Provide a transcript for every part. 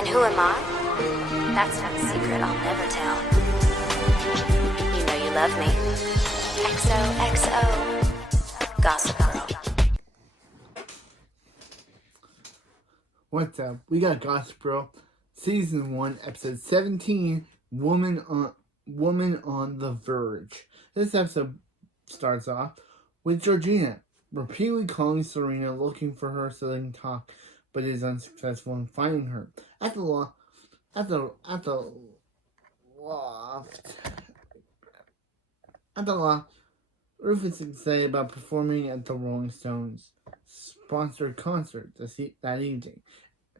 And who am I? That's not a secret I'll never tell. You know you love me. XOXO. Gossip Girl. What's up? We got Gossip Girl, Season 1, Episode 17, Woman on the Verge. This episode starts off with Georgina repeatedly calling Serena, looking for her so they can talk, but is unsuccessful in finding her. At the loft, Rufus is excited about performing at the Rolling Stones sponsored concert that evening.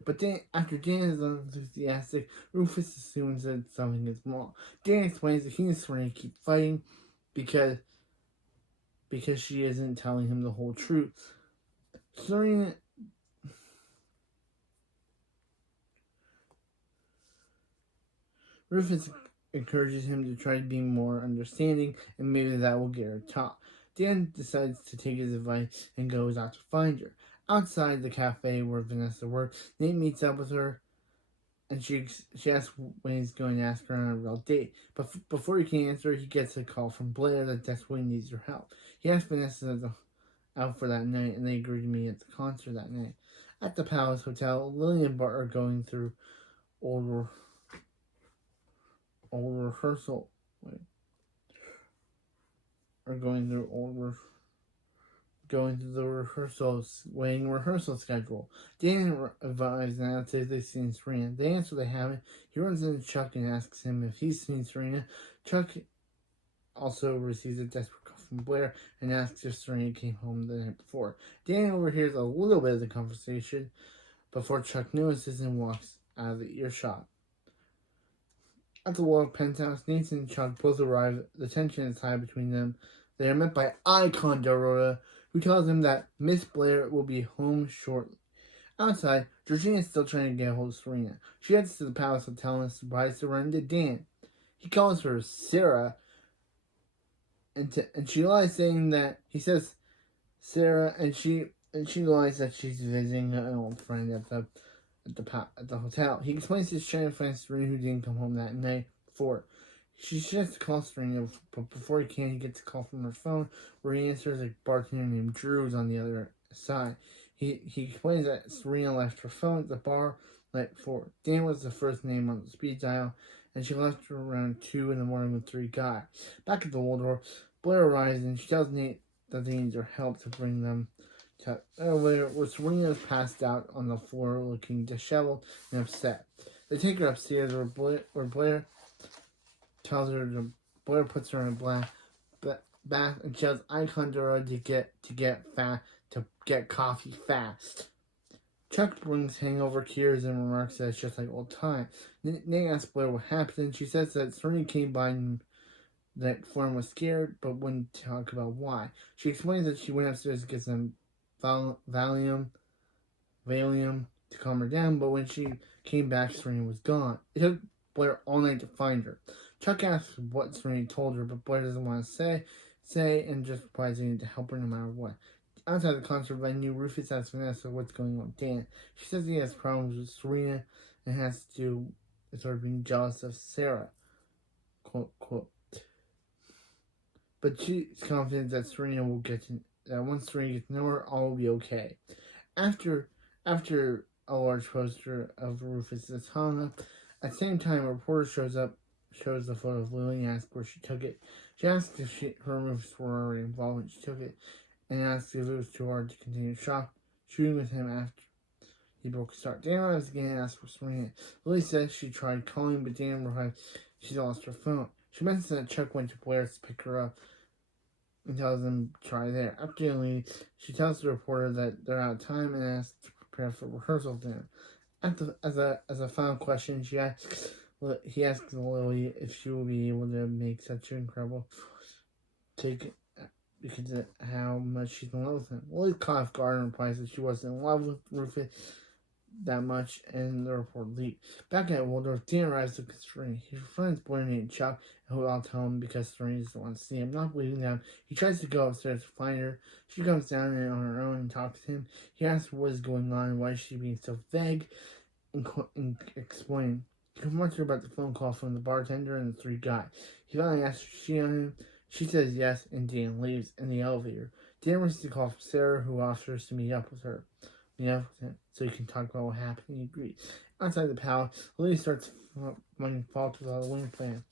But then, after Dan is unenthusiastic, Rufus assumes that something is wrong. Dan explains that he and Serena keep fighting because she isn't telling him the whole truth. Rufus encourages him to try to be more understanding, and maybe that will get her to talk. Dan decides to take his advice and goes out to find her. Outside the cafe where Vanessa works, Nate meets up with her, and she asks when he's going to ask her on a real date. But before he can answer, he gets a call from Blair that desperately needs her help. He asks Vanessa out for that night, and they agree to meet at the concert that night. At the Palace Hotel, Lily and Bart are going through old rehearsal. Going through the rehearsal schedule. Dan advises and asks if they've seen Serena. They answer they haven't. He runs into Chuck and asks him if he's seen Serena. Chuck also receives a desperate call from Blair and asks if Serena came home the night before. Dan overhears a little bit of the conversation before Chuck notices and walks out of the earshot. At the World Penthouse, Nathan and Chuck both arrive. The tension is high between them. They are met by Icon Dorota, who tells him that Miss Blair will be home shortly. Outside, Georgina is still trying to get a hold of Serena. She heads to the Palace Hotel and is surprised to run into Dan. He calls her Sarah, and she lies, saying that he says Sarah, and she lies that she's visiting an old friend at the hotel. He explains he's trying to find Serena, who didn't come home that night before. She has to call Serena, but before he can, he gets a call from her phone, where he answers a bartender named Drew is on the other side. He explains that Serena left her phone at the bar the night before. Dan was the first name on the speed dial, and she left around 2 in the morning with 3 guys. Back at the Waldorf, Blair arrives, and she tells Nate that they need her help to bring them to the elevator, where Serena is passed out on the floor, looking disheveled and upset. They take her upstairs, where Blair tells her Blair puts her in a black bath and tells Icon Dora to get coffee fast. Chuck brings hangover cures and remarks that it's just like old times. Nate asks Blair what happened. She says that Serena came by and that Florence was scared, but wouldn't talk about why. She explains that she went upstairs to get some Valium to calm her down, but when she came back, Serena was gone. It took Blair all night to find her. Chuck asks what Serena told her, but Blair doesn't want to say, and just replies they need to help her no matter what. Outside the concert venue, Rufus asks Vanessa what's going on with Dan. She says he has problems with Serena and has to do with her being jealous of Sarah. Quote. But she's confident that once Serena gets to know her, all will be okay. After a large poster of Rufus is hung up, at the same time, a reporter shows the photo of Lily and asks where she took it. She asks if her and Rufus were already involved when she took it, and asks if it was too hard to continue shooting with him after he broke his heart. Dan arrives again and asks for Serena. Lily says she tried calling, but Dan replies she lost her phone. She mentions that Chuck went to Blair's to pick her up and tells them to try there. After leaving, she tells the reporter that they're out of time and asks to prepare for rehearsal dinner. As a final question, he asks Lily if she will be able to make such an incredible take because of how much she's in love with him. Lily caught off guard and replies that she wasn't in love with Rufus that much, and the report leaked. Back at Waldorf, Dan arrives to Serena. He friends Blair Nate and Chuck, who I'll tell him because Serena doesn't want to see him. Not believing them, he tries to go upstairs to find her. She comes down on her own and talks to him. He asks what is going on and why she's being so vague. explain. He confronts her about the phone call from the bartender and the three guys. He finally asks if she on him. She says yes, and Dan leaves in the elevator. Dan receives a call from Sarah, who offers to meet up with him so he can talk about what happened. He agrees. Outside the palace, Lily starts finding fault with the Halloween plan.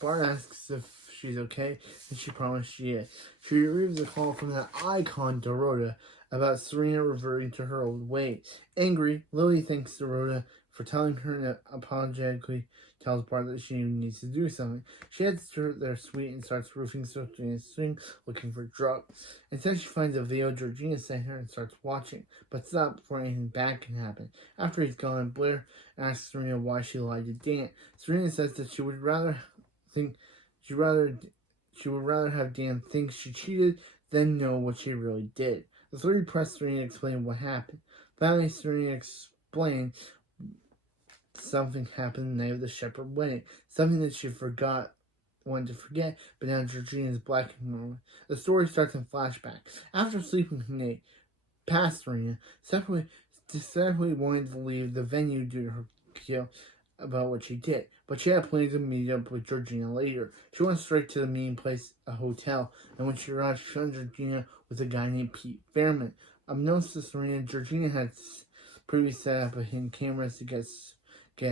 Bart asks if she's okay, and she promises she is. She receives a call from that icon, Dorota, about Serena reverting to her old ways. Angry, Lily thanks Dorota for telling her and apologetically tells Bart that she needs to do something. She heads to their suite and starts roofing Georgina's swing, looking for drugs. Instead, she finds a video Georgina sent her and starts watching, but stops before anything bad can happen. After he's gone, Blair asks Serena why she lied to Dan. Serena says that she would rather have Dan think she cheated than know what she really did. The three press Serena to explain what happened. Finally, Serena explained something happened the night of the Shepherd wedding. Something that she wanted to forget, but now Georgina is blacking her. The story starts in flashback. After sleeping with Nate, past Serena, separately wanted to leave the venue due to her guilt about what she did, but she had plans to meet up with Georgina later. She went straight to the meeting place, a hotel, and when she arrived, she found Georgina with a guy named Pete Fairman. Unbeknownst to Serena, Georgina had previously set up a hidden cameras to get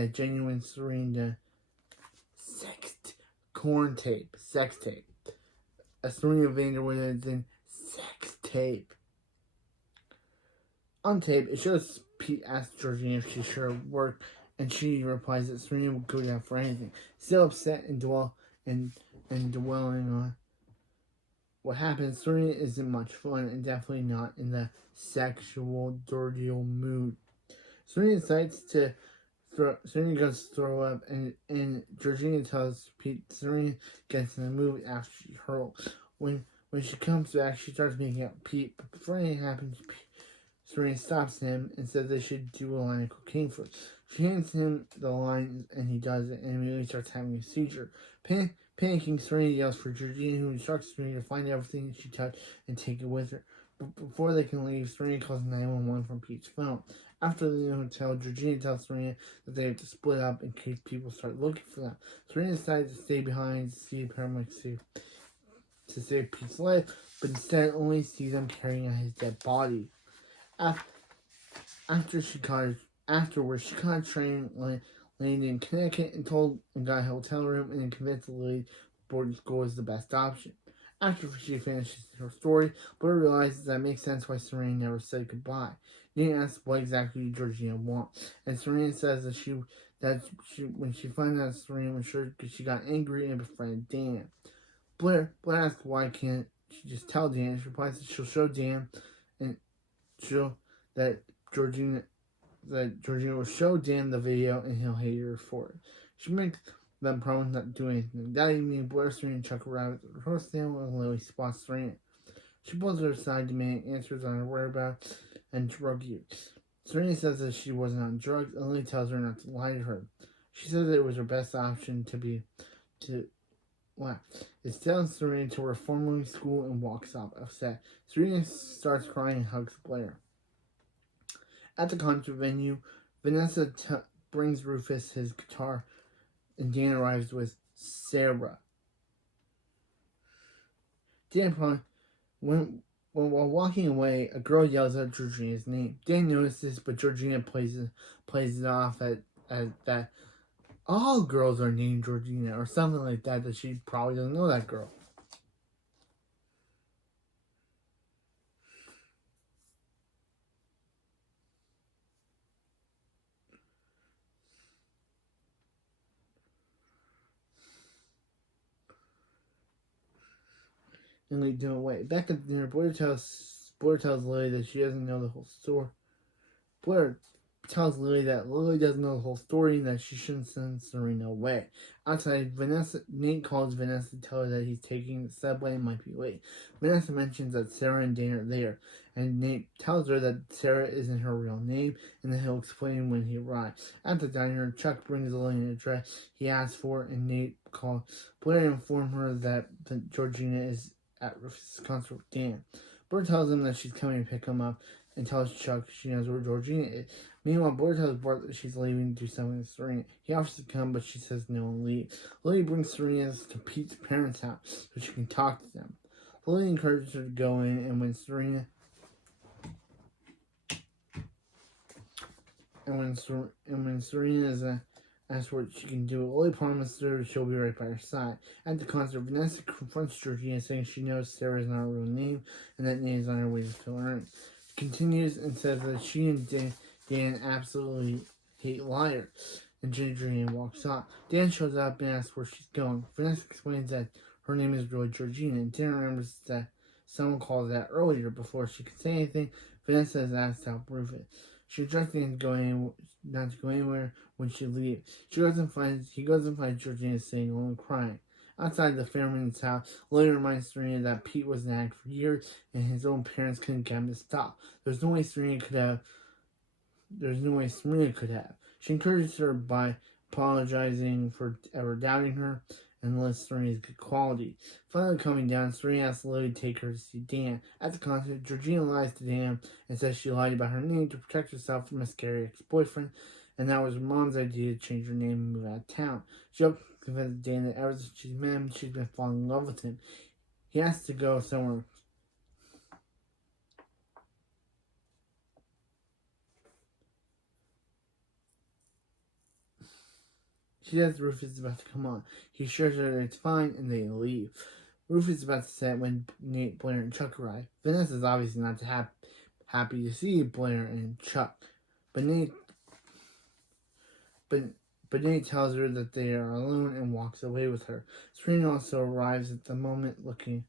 a genuine Serena sex tape. A Serena Vanderwood in sex tape. On tape, it shows Pete asked Georgina if she's sure it worked, and she replies that Serena would go down for anything. Still upset and dwelling on what happened, Serena isn't much fun and definitely not in the sexual dirtial mood. Serena goes to throw up, and Georgina tells Pete Serena gets in the mood after she hurls. When she comes back, she starts making out Pete, but before anything happens, Serena stops him and says they should do a line of cocaine first. She hands him the line, and he does it, and immediately starts having a seizure. Panicking, Serena yells for Georgina, who instructs Serena to find everything she touched and take it with her. But before they can leave, Serena calls 911 from Pete's phone. After leaving the hotel, Georgina tells Serena that they have to split up in case people start looking for them. Serena decides to stay behind to see paramedics to save Pete's life, but instead only sees them carrying out his dead body. Afterwards, she caught a train landing in Connecticut and got a hotel room and then convinced Lily boarding school was the best option. After she finishes her story, Blair realizes that makes sense why Serena never said goodbye. Nate asks what exactly Georgina wants, and Serena says that when she found out Serena was sure because she got angry and befriended Dan. Blair asks why can't she just tell Dan. She replies that she'll show Dan and that Georgina will show Dan the video and he'll hate her for it. She makes them promise not to do anything. That evening, Blair, Serena, and Chuck arrive at the rehearsal stand when Lily spots Serena. She pulls her aside, demanding answers on her whereabouts and drug use. Serena says that she wasn't on drugs, and Lily tells her not to lie to her. She says that it was her best option It tells Serena to reform school and walks off upset. Serena starts crying and hugs Blair. At the concert venue, Vanessa brings Rufus his guitar, and Dan arrives with Sarah. While walking away, a girl yells out Georgina's name. Dan notices, but Georgina plays it off as that all girls are named Georgina or something like that she probably doesn't know that girl. And they don't wait. Back at dinner, Blair tells Lily that she doesn't know the whole story. Blair tells Lily that Lily doesn't know the whole story and that she shouldn't send Serena away. Outside, Nate calls Vanessa to tell her that he's taking the subway and might be late. Vanessa mentions that Sarah and Dan are there, and Nate tells her that Sarah isn't her real name and that he'll explain when he arrives. At the diner, Chuck brings Lily an address he asks for, and Nate calls Blair to inform her that Georgina is at Rufus' concert with Dan. Blair tells him that she's coming to pick him up, and tells Chuck she knows where Georgina is. Meanwhile, Blair tells Bart that she's leaving to do something with Serena. He offers to come, but she says no and leaves. Lily brings Serena to Pete's parents' house so she can talk to them. Lily encourages her to go in, and when Serena is asked what she can do, Lily promises her she'll be right by her side. At the concert, Vanessa confronts Georgina, saying she knows Sarah is not her real name, and that Nate is on her way to fill her in. She continues and says that she and Dan absolutely hate liars, and Georgina walks off. Dan shows up and asks where she's going. Vanessa explains that her name is really Georgina, and Dan remembers that someone called that earlier. Before she can say anything, Vanessa is asked to help Rufus. She rejects not to go anywhere when she leaves. He goes and finds Georgina sitting alone crying. Outside the Fairman's house, Lily reminds Serena that Pete was an addict for years and his own parents couldn't get him to stop. There's no way Serena could have. She encourages her by apologizing for ever doubting her and lists Serena's good quality. Finally coming down, Serena asks Lily to take her to see Dan. At the concert, Georgina lies to Dan and says she lied about her name to protect herself from a scary ex-boyfriend, and that was her mom's idea to change her name and move out of town. She convinces Dan that ever since she's met him, she's been falling in love with him. He has to go somewhere. She says Rufus is about to come on. He assures her that it's fine, and they leave. Rufus is about to set when Nate, Blair, and Chuck arrive. Vanessa is obviously not happy to see Blair and Chuck, but Nate tells her that they are alone and walks away with her. Serena also arrives at the moment looking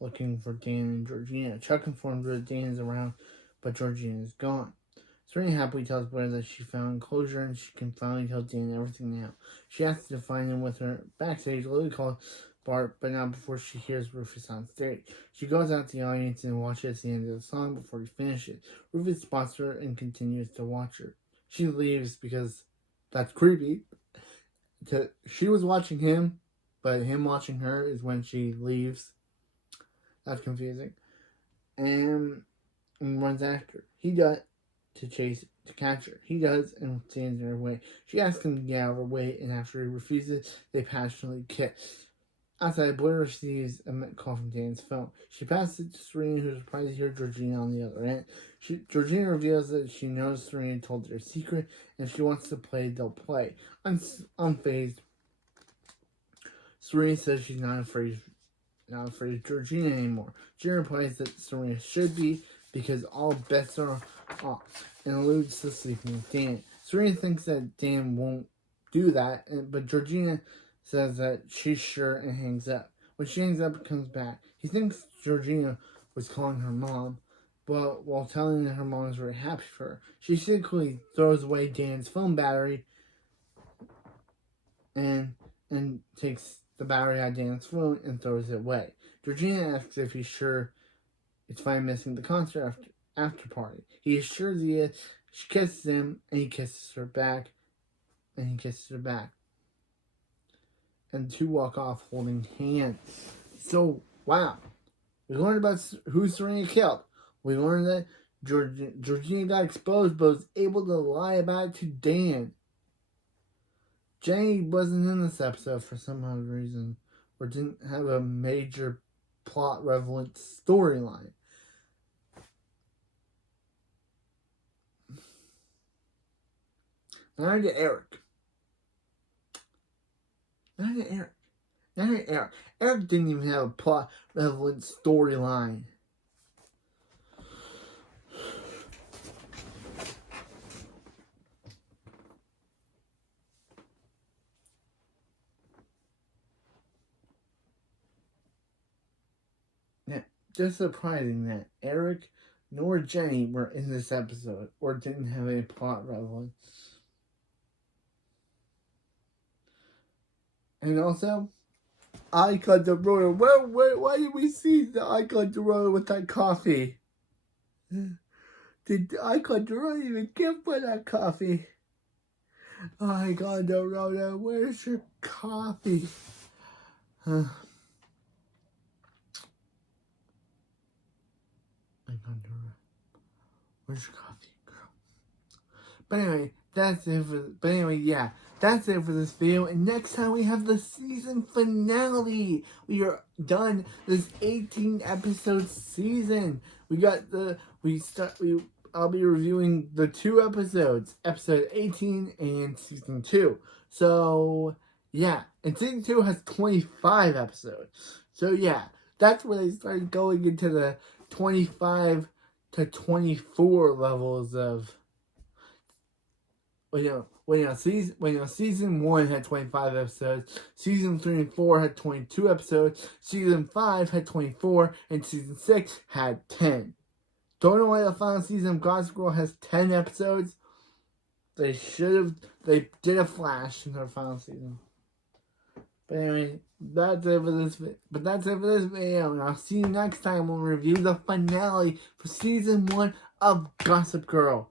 for Dan and Georgina. Chuck informs her that Dan is around, but Georgina is gone. Serena happily tells Blair that she found closure and she can finally tell Dan everything now. She asks to find him with her. Backstage, Lily calls Bart, but not before she hears Rufus on stage. She goes out to the audience and watches the end of the song before he finishes. Rufus spots her and continues to watch her. She leaves because that's creepy. She was watching him, but him watching her is when she leaves. That's confusing. And runs after her. He does to catch her. He does and stands in her way. She asks him to get out of her way, and after he refuses, they passionately kiss. Outside, Blair receives a call from Dan's phone. She passes it to Serena, who's surprised to hear Georgina on the other end. Georgina reveals that she knows Serena told her a secret, and if she wants to play, they'll play. Unfazed, Serena says she's not afraid of Georgina anymore. Georgina replies that Serena should be, because all bets are off, and alludes to sleeping with Dan. Serena thinks that Dan won't do that, but Georgina says that she's sure and hangs up. When she hangs up and comes back, he thinks Georgina was calling her mom, but while telling that her mom is very happy for her, she secretly throws away Dan's phone battery and takes the battery out of Dan's phone and throws it away. Georgina asks if he's sure it's fine missing the concert after party. He assures he is. She kisses him, and he kisses her back, and the two walk off holding hands. So, wow. We learned about who Serena killed. We learned that Georgina got exposed, but was able to lie about it to Dan. Jenny wasn't in this episode for some odd reason, or didn't have a major plot relevant storyline. Now to Eric. Eric didn't even have a plot relevant storyline. Now, just surprising that Eric nor Jenny were in this episode or didn't have any plot relevance. And also, Icon DeRoya. Why did we see the Icon DeRoya with that coffee? Did Icon DeRoya even give for that coffee? Icon DeRoya, where's your coffee? Icon DeRoya. Where's your coffee, girl? But anyway, that's it for this video. And next time we have the season finale. We are done this 18 episode season. I'll be reviewing the 2 episodes, episode 18 and season 2. So yeah, and season 2 has 25 episodes. So yeah, that's where they started going into the 25 to 24 levels of season 1 had 25 episodes, season 3 and 4 had 22 episodes, season 5 had 24, and season 6 had 10. Don't know why the final season of Gossip Girl has 10 episodes. They did a flash in their final season. But anyway, that's it for this video, and I'll see you next time when we review the finale for season 1 of Gossip Girl.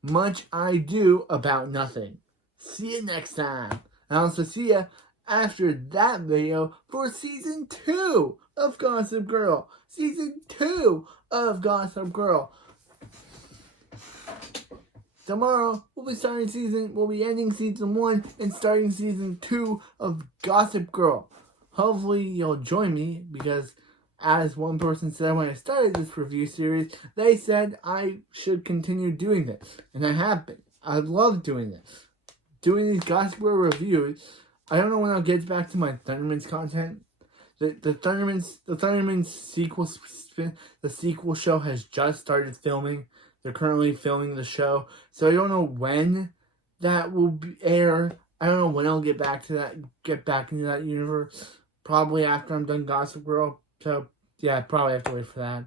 Much ado about nothing. See you next time. And also see you after that video for season 2 of Gossip Girl. Season 2 of Gossip Girl. Tomorrow we'll be ending season 1 and starting season 2 of Gossip Girl. Hopefully you'll join me, because as one person said when I started this review series, they said I should continue doing this. And I have been. I love doing this. Doing these Gossip Girl reviews. I don't know when I'll get back to my Thundermans content. The Thundermans sequel show has just started filming. They're currently filming the show. So I don't know when that will air. I don't know when I'll get back into that universe. Probably after I'm done Gossip Girl. So, yeah, probably have to wait for that.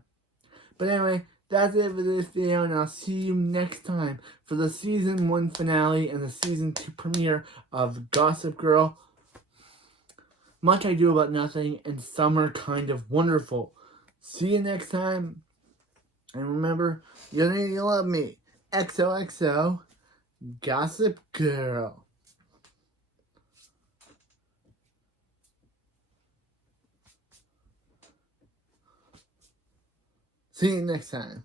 But anyway, that's it for this video, and I'll see you next time for the season 1 finale and the season 2 premiere of Gossip Girl. Much I do about nothing, and summer kind of wonderful. See you next time, and remember, you need to love me. XOXO, Gossip Girl. See you next time.